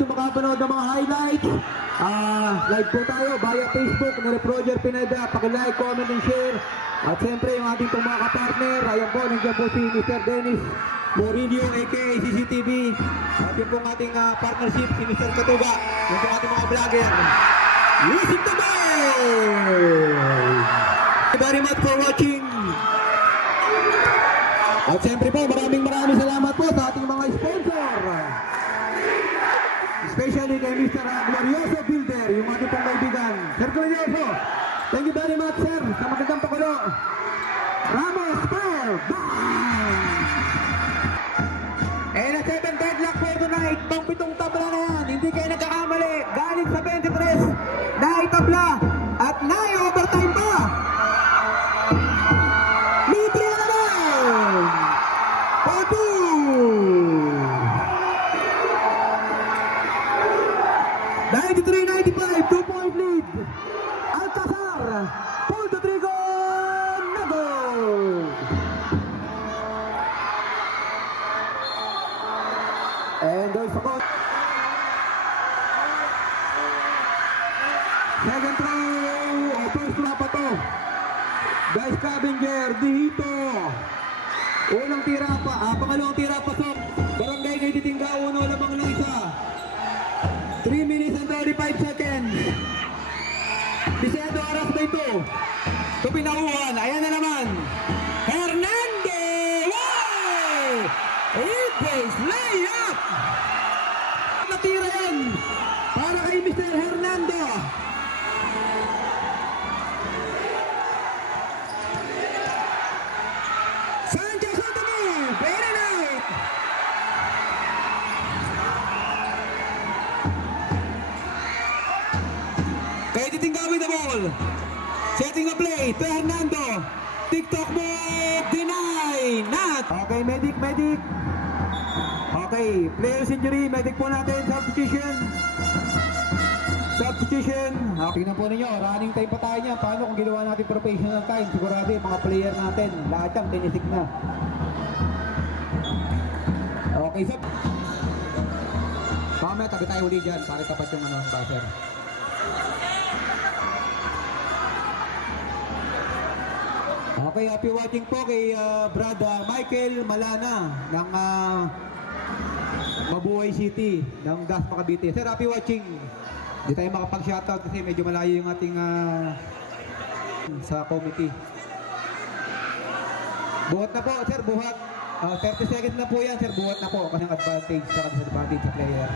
Sa makapanood ng mga highlights, live po tayo via Facebook ni Roger Pineda. Paki-like, comment, and share. At siyempre yung ating pong mga kapartner, ayan po, nandiyan po si Mr. Dennis Morillo aka CCTV. At yun pong ating partnership si Mr. Katuga. Yun pong ating mga vlogger. Listen to me! Thank you very much for watching. At siyempre po, maraming salamat po sa ating mga sponsor. Especially kay Mr. Glorioso Builder, yung ating pong kaibigan. Sir Glorioso, thank you very much, sir, sa magandang pakulo. Ramos Pearl, bang! And a 7 deadlock for tonight, pang 7 tabla na yan. Hindi kayo nagkakamali. Galing sa 23 na itabla at 9 overtime pa. Libre na naman! 93-95, 2-point lead. Alcazar, pull the trigger, na goal. And there's a goal. Second throw, first throw pa to. Guys, Cabinger, Dihito. Unang tira pa, pangalawang tira pa so. Barangay kay Titingga, uno lamang ng isa. 3 minutes and 35 seconds. Disyado oras ba ito? Ito pinauhan. Ayan na naman. Hernandez! Wow! It-base layup! Natira yan para kay Mr. Hernando. Sanchez Anthony! Very nice! Kaya Titingga with the ball. Setting a play to Hernando. TikTok move. Deny. Not. Okay, medic. Okay, players injury. Medic po natin. Substitution. Tingnan po ninyo. Running time pa tayo niya. Paano kung ginawa natin professional time? Sigurado yung mga player natin. Lahat yung tinisik na. Okay, so. Mamaya, tabi tayo uli dyan. Para tapat yung buzzer. Okay, happy watching po kay Brad Michael Malana ng Mabuhay City ng Dasma Cavite. Sir, happy watching. Hindi tayo makapag-shoutout kasi medyo malayo yung ating sa committee. Buhat na po, sir, buhat. 30 seconds na po yan, sir, buhat na po. Kasi ang advantage sa disadvantage sa player.